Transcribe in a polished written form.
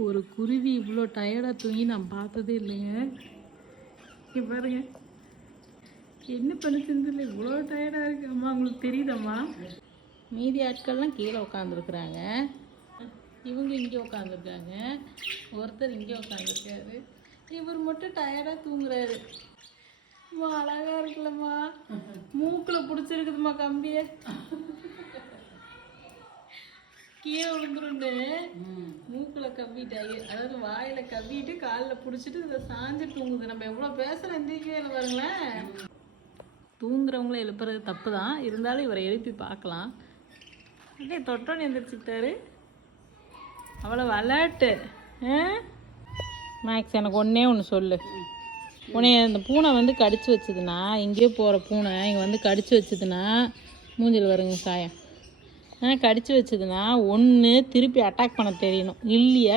ஒரு குருவி இவ்வளோ டயர்டாக தூங்கி நான் பார்த்ததே இல்லைங்க. இங்கே பாருங்க என்ன பண்ணுச்சுன்னு இல்லை, இவ்வளோ டயர்டாக இருக்கு. அம்மா உங்களுக்கு தெரியுதம்மா? மீதி ஆட்கள்லாம் கீழே உட்காந்துருக்குறாங்க, இவங்க இங்கே உட்காந்துருக்காங்க, ஒருத்தர் இங்கே உட்காந்துருக்காரு, இவர் மட்டும் டயர்டாக தூங்குறாரு. அம்மா அழகா இருக்குல்லம்மா, மூக்கில் பிடிச்சிருக்குதுமா கம்பியை, கீழே விழுந்துருண்டு மூக்கில் கவ்விட்டாங்க, அதாவது வாயில் கவ்விட்டு காலில் பிடிச்சிட்டு இதை சாஞ்சு தூங்குது. நம்ம எவ்வளோ பேசுகிறோம் எந்திரிக்கவே இல்லை பாருங்களேன். தூங்குறவங்கள எழுப்புறது தப்பு தான், இருந்தாலும் இவரை எழுப்பி பார்க்கலாம். அப்படியே தொட்டோன்னு எந்திரிச்சுக்கிட்டாரு. அவ்வளோ விளையாட்டு. மேக்ஸ் எனக்கு ஒன்றே ஒன்று சொல்லு, உன்னைய இந்த பூனை வந்து கடிச்சு வச்சுதுன்னா, இங்கேயே போகிற பூனை இங்கே வந்து கடிச்சு வச்சுதுன்னா மூஞ்சில் வருங்க சாயம். கடிச்சு வச்சுதுன்னா ஒன்று திருப்பி அட்டாக் பண்ண தெரியணும், இல்லையா